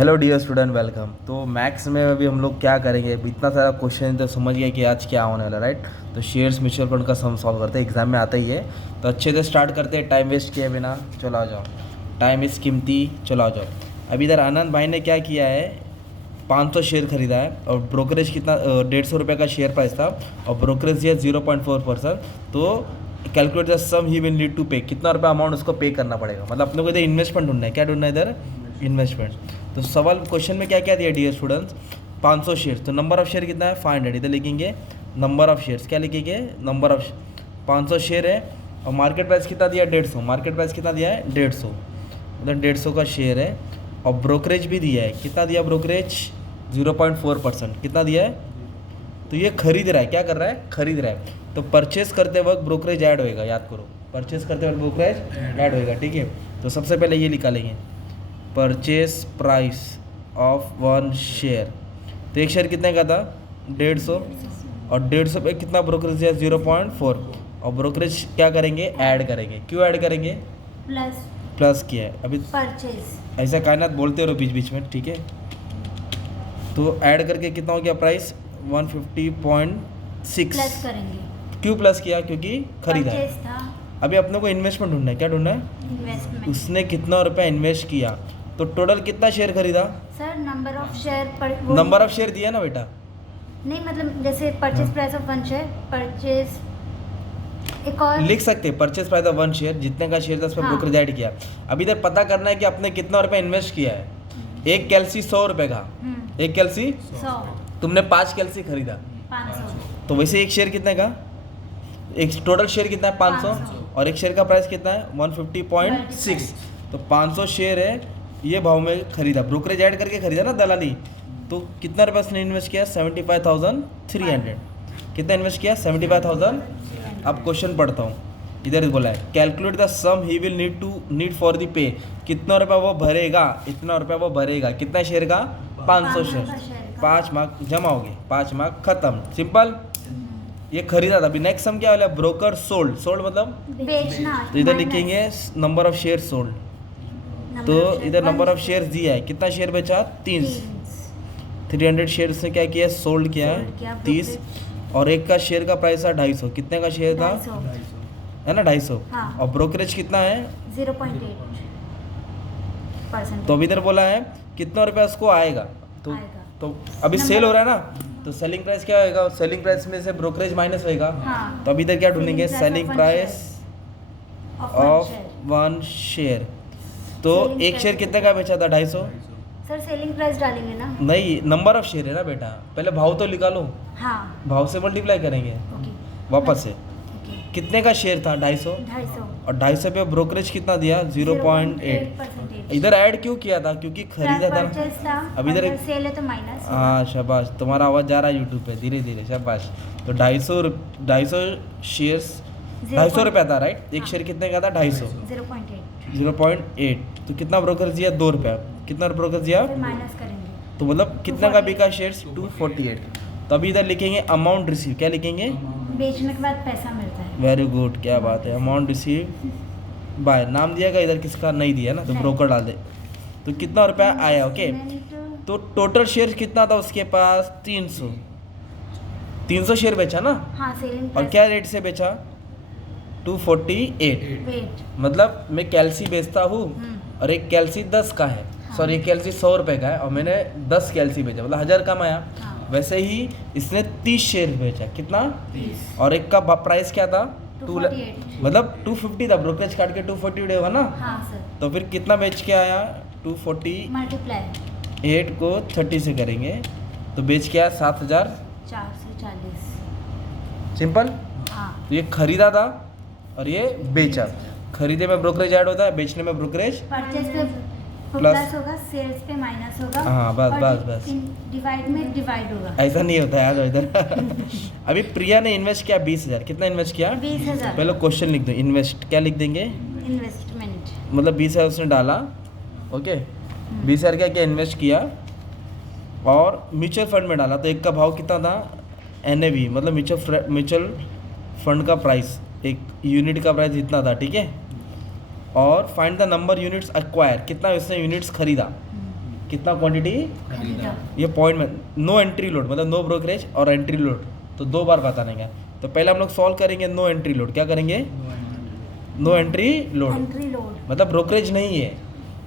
Hello dear student, welcome. तो maths में अभी हम लोग क्या करेंगे, इतना सारा क्वेश्चन तो समझ गया कि आज क्या होने वाला, राइट। तो शेयर्स म्यूचुअल फंड का सम सॉल्व करते हैं, एग्जाम में आता ही है। तो अच्छे से स्टार्ट करते हैं, टाइम वेस्ट किए बिना। चलो आ जाओ, टाइम इज़ कीमती, चलो आ जाओ। अभी इधर आनंद भाई ने क्या किया है, 500 शेयर खरीदा है और ब्रोकरेज कितना 150 रुपये का शेयर प्राइस था और ब्रोकरेज दिया 0.4%। तो calculate the sum he will need to pay, कितना रुपया अमाउंट उसको पे करना पड़ेगा। मतलब अपने को इधर इन्वेस्टमेंट ढूंढना है, क्या ढूंढना है इधर, इन्वेस्टमेंट। तो सवाल क्वेश्चन में क्या क्या दिया डियर स्टूडेंट्स, 500 शेयर्स। तो नंबर ऑफ शेयर कितना है, 500। इधर लिखेंगे नंबर ऑफ शेयर्स, क्या लिखेंगे, नंबर ऑफ 500 शेयर है। और मार्केट प्राइस कितना दिया, 150। मार्केट प्राइस कितना दिया है, 150, मतलब 150 का शेयर है। और ब्रोकरेज भी दिया है, कितना दिया ब्रोकरेज, 0.4%। कितना दिया है, तो ये खरीद रहा है, क्या कर रहा है, खरीद रहा है। तो परचेस करते वक्त ब्रोकरेज ऐड होएगा, याद करो, परचेस करते वक्त ब्रोकरेज ऐड होएगा, ठीक है। तो सबसे पहले ये निकालेंगे, परचेस प्राइस ऑफ 1 शेयर। तो एक शेयर कितने का था, 150, और 150 पे कितना ब्रोकरेज दिया, 0.4। और ब्रोकरेज क्या करेंगे, ऐड करेंगे। क्यों ऐड करेंगे, प्लस किया है अभी, परचेज। ऐसा कायनात बोलते रहो बीच बीच में, ठीक है। तो ऐड करके कितना हो गया प्राइस, 150.6। प्लस करेंगे, क्यों प्लस किया, क्योंकि खरीदा है। परचेज था, अभी अपने को इन्वेस्टमेंट ढूंढना है, क्या ढूंढना है, इन्वेस्टमेंट। उसने कितना रुपया इन्वेस्ट किया। तो टोटल कितना शेयर खरीदा, सर नंबर ऑफ शेयर पर नंबर ऑफ शेयर दिया ना बेटा। नहीं, मतलब जैसे purchase price of 1 share, purchase एक और लिख सकते हैं परचेज प्राइस ऑफ 1 शेयर, जितने का शेयर था उस पर हाँ। ब्रोकरेज ऐड किया। अभी इधर पता करना है कि आपने कितना रुपया इन्वेस्ट किया है। एक कैल्सी 100 रुपये का, एक कैल्सी 100, तुमने 5 कैल्सी खरीदा, 500, तो वैसे एक शेयर कितने का, एक टोटल शेयर कितना है, 500। 500। और एक शेयर का प्राइस कितना है, 150.6। तो 500 शेयर है, ये भाव में खरीदा, ब्रोकरेज ऐड करके खरीदा ना, दलाली। तो कितना रुपया उसने इन्वेस्ट किया, 75,300। कितना इन्वेस्ट किया, 75,000। अब क्वेश्चन पढ़ता हूँ, इधर बोला है calculate the sum he will need for the pay. कितना रुपया वो भरेगा, इतना रुपया वो भरेगा, कितना शेयर का, 500 शेयर। 5 मार्क जमा हो गए, 5 मार्क खत्म, सिंपल। ये खरीदा था। अभी नेक्स्ट सम क्या वाला है, ब्रोकर सोल्ड। सोल्ड मतलब बेचना। तो इधर लिखेंगे नंबर ऑफ शेयर सोल्ड। तो इधर नंबर ऑफ शेयर्स दिया है, कितना शेयर बेचा, 30। 300 शेयर से क्या किया, सोल्ड किया है 30। और एक का शेयर का प्राइस था 250। कितने का शेयर था, है ना, 250। हाँ। और ब्रोकरेज कितना है, 0.8%। तो अभी इधर बोला है कितना रुपया उसको आएगा। तो आएगा। तो अभी सेल हो रहा है ना, तो सेलिंग प्राइस क्या होएगा, सेलिंग प्राइस में से ब्रोकरेज माइनस होएगा। हाँ। तो अभी इधर क्या ढूंढेंगे, Selling selling price price of share। 1 share. तो Selling एक price शेयर कितने का बेचा था, 250। सर सेलिंग प्राइस डालेंगे ना। नहीं, नंबर ऑफ शेयर है ना बेटा, पहले भाव तो निकालो, हाँ, भाव से मल्टीप्लाई करेंगे ओके, वापस से। ओके, कितने का शेयर था, 250। 250, और 250 पे ब्रोकरेज कितना दिया, 0.8। 0.8%। इधर ऐड क्यों किया था, क्योंकि खरीदा था। परचेज था, अब इधर अगर सेल है तो माइनस। हाँ शाबाश, तुम्हारा आवाज़ जा रहा है यूट्यूब पे धीरे धीरे, शाबाश। तो 250 शेयर्स, 250 रुपया था, राइट। एक शेयर कितने का था, 250, 0.8, 0.8। तो कितना ब्रोकरेज दिया, 2 रुपया। कितना ब्रोकरेज दिया, फिर माइनस करेंगे, तो मतलब कितना का बिका शेयर्स, 248। तो अभी इधर लिखेंगे अमाउंट रिसीव, क्या लिखेंगे, बेचने के बाद पैसा मिलता है। वेरी गुड, क्या बात है, अमाउंट रिसीव बाय। नाम दिया गया, इधर किसका नहीं दिया ना, तो नहीं। ब्रोकर डाल दे। तो कितना रुपया आया, ओके। तो टोटल शेयर कितना था उसके पास, 300 शेयर बेचा ना। हाँ, सेलिंग और प्राइस क्या रेट से बेचा, 248। वेट। मतलब मैं कैल्सी बेचता हूँ और एक कैल्सी 10 का है, सॉरी एक कैल्सी 100 रुपये का है और मैंने 10 कैल्सी बेचा, मतलब 1000 कमाया। हाँ। वैसे ही इसने 30 शेयर बेचा, कितना, 30, और एक का प्राइस क्या था, 248। मतलब 250 था, ब्रोकरेज काट के 248 होगा ना। हाँ सर, तो फिर कितना बेच के आया, 248 मल्टीप्लाई को 30 से करेंगे तो बेच के आया 7000, 440। सिंपल। हाँ, तो ये खरीदा था और ये बेचा। खरीदे में ब्रोकरेज ऐड होता है, बेचने में ब्रोकरेज। परचेज पे प्लस प्लस होगा, सेल्स पे माइनस होगा। हाँ, बस, और बस, बस। डिवाइड में डिवाइड होगा। ऐसा नहीं होता है, आ जाओ इधर। अभी प्रिया ने इन्वेस्ट किया 20,000। कितना इन्वेस्ट किया, 20,000। पहले क्वेश्चन लिख दो, इन्वेस्ट क्या लिख देंगे, इन्वेस्टमेंट। मतलब 20,000 उसने डाला, ओके। 20,000 क्या क्या इन्वेस्ट किया और म्यूचुअल फंड में डाला। तो एक का भाव कितना था, NAV, मतलब म्यूचुअल फंड का प्राइस, एक यूनिट का प्राइस इतना था, ठीक है। और find the number units acquire, कितना उसने यूनिट्स खरीदा, कितना क्वांटिटी, खरीदा। ये पॉइंट में नो एंट्री लोड मतलब नो ब्रोकरेज और एंट्री लोड, तो 2 बार बताने का। तो पहले हम लोग सॉल्व करेंगे नो एंट्री लोड, क्या करेंगे, no entry load entry load मतलब ब्रोकरेज नहीं है।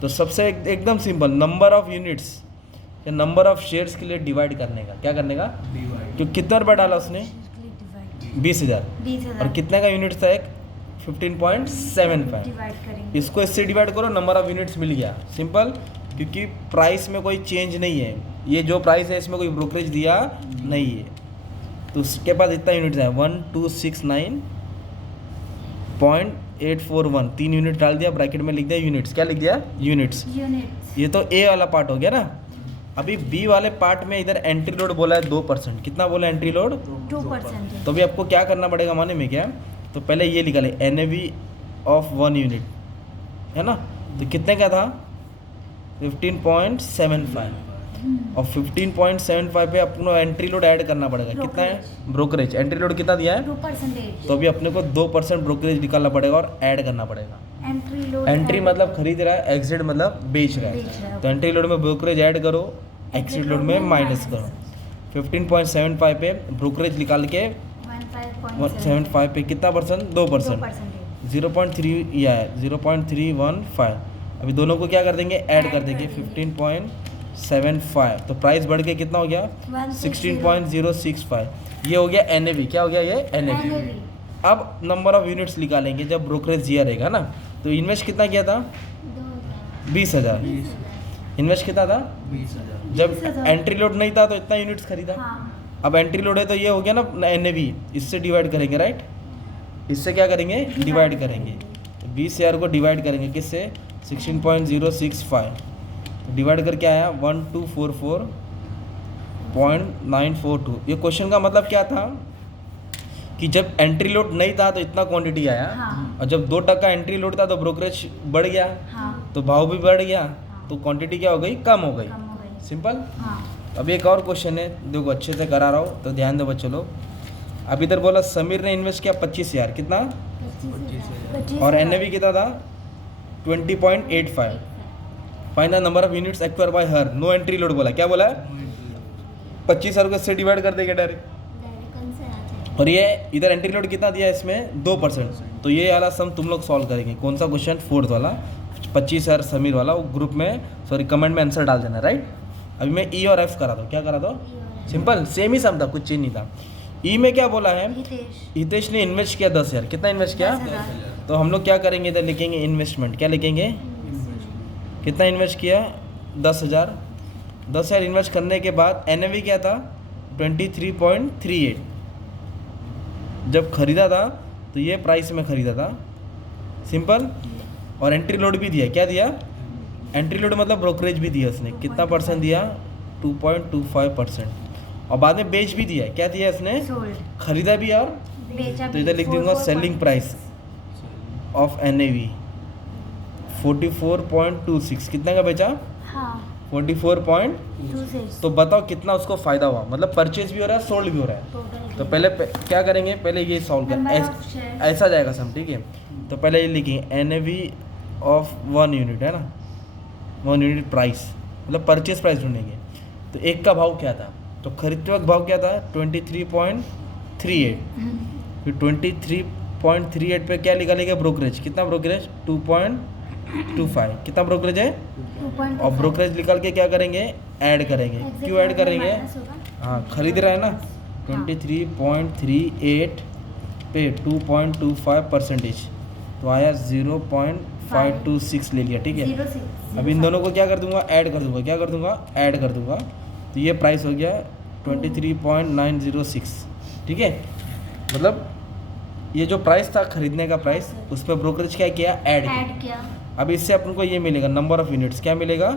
तो सबसे एकदम सिंपल, नंबर ऑफ यूनिट्स या नंबर ऑफ शेयर्स के लिए डिवाइड करने का, क्या करने का, तो कितना रुपया डाला उसने, 20,000 20,000 और कितने का यूनिट था, एक 15.75। डिवाइड करेंगे। इसको इससे डिवाइड करो, नंबर ऑफ यूनिट्स मिल गया, सिंपल, क्योंकि प्राइस में कोई चेंज नहीं है, ये जो प्राइस है इसमें कोई ब्रोकरेज दिया नहीं है। तो उसके बाद इतना यूनिट्स है 1269.841, 3 यूनिट डाल दिया, ब्रैकेट में लिख दिया यूनिट्स, क्या लिख दिया, यूनिट्स। यूनिट्स ये तो ए वाला पार्ट हो गया ना। अभी बी वाले पार्ट में इधर एंट्री लोड बोला है 2%, कितना बोला एंट्री लोड, 2%। तो अभी आपको क्या करना पड़ेगा माने में क्या, तो पहले ये लिखा ले NAV ऑफ 1 यूनिट है ना, तो कितने का था 15.75 और 15.75 पे अपने एंट्री लोड ऐड करना पड़ेगा, कितना है ब्रोकरेज, एंट्री लोड कितना दिया है 2%। तो अभी अपने को 2% ब्रोकरेज निकालना पड़ेगा और ऐड करना पड़ेगा। एंट्री लोड, एंट्री मतलब खरीद रहा है, एग्जिट मतलब बेच रहा बेच रहा है, है। तो एंट्री लोड में ब्रोकरेज ऐड करो, एग्जिट लोड में माइनस करो। 15.75 पे ब्रोकरेज निकाल के 75 पे कितना परसेंट, 2%, 0.3 या 0.315। अभी दोनों को क्या कर देंगे, ऐड कर देंगे 15.75, तो प्राइस बढ़ के कितना हो गया 16.065। ये हो गया NAV, क्या हो गया ये NAV। अब नंबर ऑफ यूनिट्स निकालेंगे जब ब्रोकरेज दिया रहेगा ना, तो इन्वेस्ट कितना किया था 20,000, इन्वेस्ट कितना था 20,000। जब 20,000। एंट्री लोड नहीं था तो इतना यूनिट्स खरीदा। हाँ, अब एंट्री लोड है तो ये हो गया ना NAV, इससे डिवाइड करेंगे, राइट, इससे क्या करेंगे, डिवाइड करेंगे, तो 20,000 को डिवाइड करेंगे किससे, 16.065, तो डिवाइड करके आया 1244.942। ये क्वेश्चन का मतलब क्या था कि जब एंट्री लोड नहीं था तो इतना क्वांटिटी आया, हाँ। और जब 2% एंट्री लोड था तो ब्रोकरेज बढ़ गया, हाँ, तो भाव भी बढ़ गया, तो क्वांटिटी क्या हो गई, कम हो गई, कम हो गई। सिंपल। हाँ, अब एक और क्वेश्चन है, देखो अच्छे से करा रहा हूँ तो ध्यान दो बच्चों लोग। अब इधर बोला समीर ने इन्वेस्ट किया 25,000, कितना, 25,000 और NAV कितना था 20.85। Find the number of units acquired by her, no entry load बोला, क्या बोला 25,000 को इससे डिवाइड कर देंगे डायरेक्ट, और ये इधर एंट्री लोड कितना दिया है इसमें 2%, तो ये वाला सम तुम लोग सॉल्व करेंगे। कौन सा क्वेश्चन, 4th वाला 25,000 समीर वाला, वो ग्रुप में सॉरी कमेंट में आंसर डाल देना, राइट। अभी मैं E और F करा दो, क्या करा दो, सिंपल सेम ही सम था, कुछ चेंज नहीं था। E में क्या बोला है, हितेश ने इन्वेस्ट किया 10,000, कितना इन्वेस्ट किया, 10,000। तो हम लोग क्या करेंगे, इधर लिखेंगे इन्वेस्टमेंट, क्या लिखेंगे, कितना इन्वेस्ट किया 10,000। 10,000 इन्वेस्ट करने के बाद NAV क्या था 23.38, जब खरीदा था तो ये प्राइस में खरीदा था, सिंपल। और एंट्री लोड भी दिया, क्या दिया, एंट्री लोड मतलब ब्रोकरेज भी दिया उसने, कितना परसेंट दिया 2.25%, और बाद में बेच भी दिया, क्या दिया इसने, सोल्ड, खरीदा भी और, बेचा तो भी, इधर लिख दूंगा सेलिंग प्राइस ऑफ NAV 44.26, कितना का बेचा हाँ, 44. तो बताओ कितना उसको फ़ायदा हुआ, मतलब परचेज भी हो रहा है, सोल्ड भी हो रहा है। तो पहले क्या करेंगे, पहले ये सॉल्व कर, ऐसा जाएगा सम, ठीक है। तो पहले ये लिखेंगे NAV ऑफ 1 यूनिट है ना, 1 यूनिट प्राइस मतलब परचेज प्राइस ढूंढेंगे। तो एक का भाव क्या था, तो खरीदते वक्त भाव क्या था 23.38, फिर 23.38 पे क्या निकालेगा ब्रोकरेज, कितना ब्रोकरेज 2.25, कितना ब्रोकरेज है, 2.25 और ब्रोकरेज निकाल के क्या करेंगे, ऐड करेंगे, क्यों ऐड करेंगे, हाँ खरीद रहा है ना, 23.38 पे 2.25%, तो आया 0.526 ले लिया, ठीक है। 06 अब इन दोनों को क्या कर दूंगा, ऐड कर दूंगा, क्या कर दूंगा, ऐड कर दूंगा, तो ये प्राइस हो गया 23.906, ठीक है। मतलब ये जो प्राइस था खरीदने का प्राइस, उस पर ब्रोकरेज क्या किया, ऐड किया। अब इससे अपन को ये मिलेगा नंबर ऑफ यूनिट्स, क्या मिलेगा,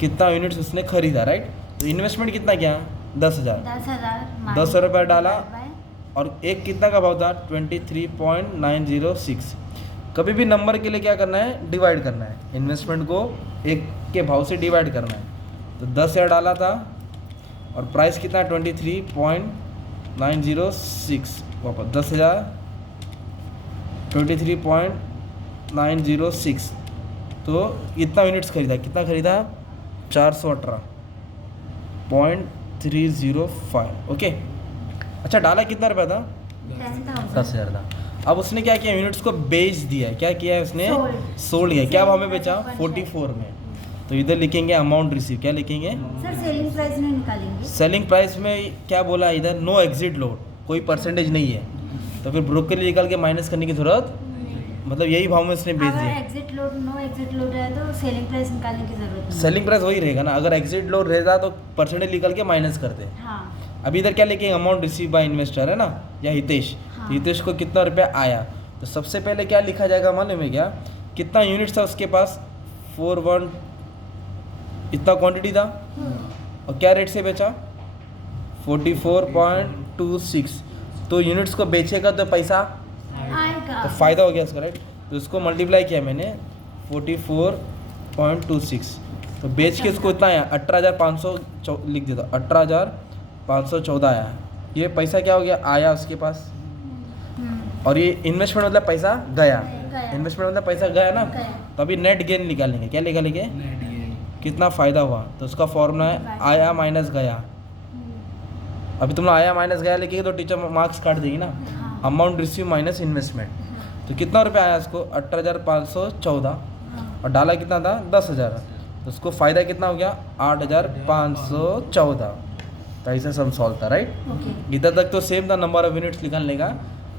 कितना यूनिट्स उसने खरीदा, राइट। तो इन्वेस्टमेंट कितना किया 10,000, 10 रुपया डाला, और एक कितना का भाव था 23.906। कभी भी नंबर के लिए क्या करना है, डिवाइड करना है, इन्वेस्टमेंट को एक के भाव से डिवाइड करना है। तो 10,000 डाला था और प्राइस कितना 23.906, वापस 10,000 23.906, तो इतना यूनिट्स खरीदा, कितना खरीदा 418.305 ओके। अच्छा डाला कितना रुपया था? 10,000 10,000 था। अब उसने क्या किया, यूनिट्स को बेच दिया है। क्या किया है उसने? Sold. सोल्ड किया। क्या भाव में Selling बेचा? price of 44 में। तो इधर लिखेंगे अमाउंट रिसीव। क्या लिखेंगे? सर सेलिंग प्राइस नहीं निकालेंगे। सेलिंग प्राइस में क्या बोला है इधर? नो एग्जिट लोड, कोई परसेंटेज नहीं है, तो फिर ब्रोकर निकाल के माइनस करने की जरूरत, मतलब यही भाव में उसने बेच अगर दिया। Exit load no exit load है तो सेलिंग प्राइस निकालने की जरूरत नहीं। सेलिंग प्राइस वही रहेगा ना, अगर एग्जिट लोड रहेगा तो परसेंटेज निकाल के माइनस करते। हाँ अभी इधर क्या लिखेंगे? अमाउंट रिसीव बाय इन्वेस्टर है ना, या हितेश। हाँ। तो हितेश को कितना रुपया आया, तो सबसे पहले क्या लिखा जाएगा मालूम है क्या? कितना यूनिट था उसके पास? 41 इतना क्वांटिटी था, और क्या रेट से बेचा? 44.26। तो यूनिट्स को बेचेगा तो पैसा, आएगा तो फ़ायदा हो गया उसका, राइट। तो उसको मल्टीप्लाई किया मैंने 44.26, तो बेच के इसको इतना आया 18,500 लिख देता, 18,514 आया। ये पैसा क्या हो गया? आया उसके पास। और ये इन्वेस्टमेंट मतलब पैसा गया, गया। इन्वेस्टमेंट मतलब पैसा गया ना। गया। तो अभी नेट गेन निकालेंगे। क्या निकालेंगे? कितना फ़ायदा हुआ, तो उसका फॉर्मूला है आया माइनस गया। अभी तुम लोग आया माइनस गया लिखेंगे तो टीचर मार्क्स काट देगी ना। हाँ। अमाउंट रिसीव माइनस इन्वेस्टमेंट, तो कितना रुपया आया उसको? 18,514, और डाला कितना था? 10,000। तो उसको फ़ायदा कितना हो गया? 8,514। तो ऐसा सम सॉल्व था, राइट। ओके इधर तक तो सेम था, नंबर ऑफ यूनिट्स निकालने का,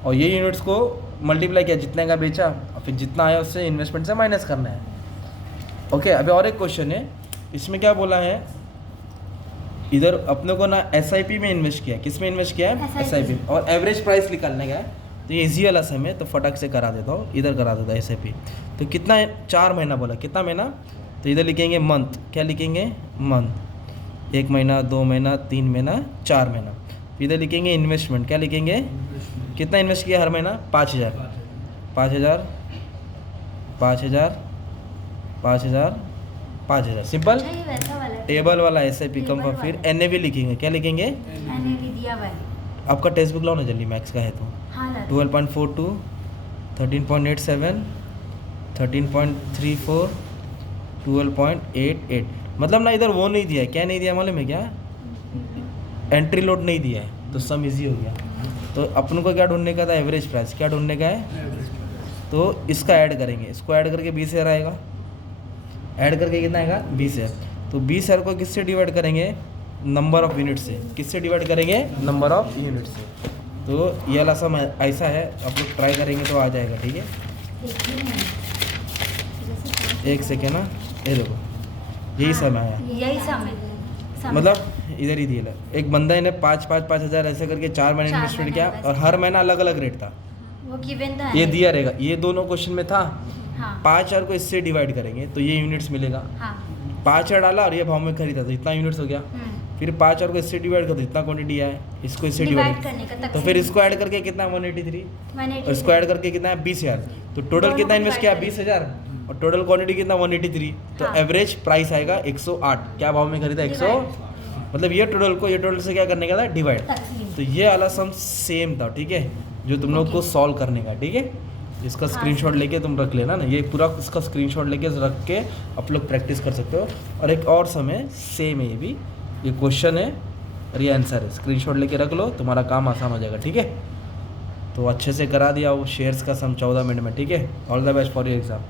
और ये यूनिट्स को मल्टीप्लाई किया, जितने का बेचा और फिर जितना आया उससे इन्वेस्टमेंट से माइनस करना है। ओके अभी और एक क्वेश्चन है, इसमें क्या बोला है? इधर अपने को ना SIP में इन्वेस्ट किया। किस में इन्वेस्ट किया है? SIP। SIP, और एवरेज प्राइस निकालने का है। तो ये इजी वाला सम है, तो फटाक से करा देता हूँ। इधर करा देता SIP। तो कितना है? 4 महीना बोला। कितना महीना? तो इधर लिखेंगे मंथ। क्या लिखेंगे? मंथ। 1 महीना, 2 महीना, 3 महीना, 4 महीना। इधर लिखेंगे इन्वेस्टमेंट। क्या लिखेंगे? कितना इन्वेस्ट किया हर महीना? 5,000, 5,000, 5,000, 5,000, 5,000। सिंपल अच्छा ये वैसा वाला है। टेबल वाला SIP कम टेबल का। फिर वाला। NAV लिखेंगे। क्या लिखेंगे? NAV दिया हुआ है। आपका टेक्स्ट बुक लाओ ना जल्दी, मैथ्स का है तो। हाँ लाते। 12.42, 13.87, 13.34, 12.88। मतलब ना इधर वो नहीं दिया है। क्या नहीं दिया मालूम है क्या? एंट्री लोड नहीं दिया है, तो सम इजी हो गया। तो अपन को क्या ढूंढने का था? Average price. क्या ढूंढने का है? तो इसका ऐड करेंगे, इसको ऐड करके 20,000 आएगा। ऐड करके कितना आएगा? 20,000। तो 20,000 को किससे डिवाइड करेंगे? नंबर ऑफ यूनिट से। किससे डिवाइड करेंगे? नंबर ऑफ यूनिट से। तो ये वाला सम ऐसा है, आप लोग ट्राई करेंगे तो आ जाएगा, ठीक है। एक सेकेंड ना, ये देखो यही सम आया। यही सम है। मतलब इधर ही दिया, एक बंदा ने 5,000 ऐसे करके 4 महीने 4 इन्वेस्टमेंट महीने किया, invest और हर महीना अलग अलग रेट था। वो गिवन था। ये दिया रहेगा, ये दोनों क्वेश्चन में था। हाँ 5,000 को इससे डिवाइड करेंगे तो ये यूनिट्स मिलेगा। हाँ 5,000 डाला और ये भाव में खरीदा तो इतना यूनिट्स हो गया। फिर 5,000 को इससे डिवाइड कर दो, इतना क्वांटिटी आया, इसको इससे डिवाइड डिवाइड, करने का तो फिर इसको ऐड करके कितना 183, 180 और इसको ऐड करके कितना है 20,000। तो टोटल दोनों कितना को इन्वेस्ट divide किया? 20,000, और टोटल क्वांटिटी कितना? 183। तो हाँ। एवरेज प्राइस आएगा 108। क्या भाव में खरीदा? 100। मतलब ये टोटल को ये टोटल से क्या करने का था? डिवाइड। तकसीम। तो ये वाला सम सेम था, ठीक है, जो तुम लोग को सॉल्व करने का, ठीक है। इसका स्क्रीनशॉट लेके तुम रख लेना ना, ये पूरा इसका स्क्रीनशॉट लेके रख के आप लोग प्रैक्टिस कर सकते हो। और एक और सम है, सेम है ये भी, ये क्वेश्चन है और ये आंसर है। स्क्रीनशॉट लेके रख लो, तुम्हारा काम आसान हो जाएगा, ठीक है। तो अच्छे से करा दिया वो शेयर्स का सम 14 मिनट में, ठीक है। All the best for your exam.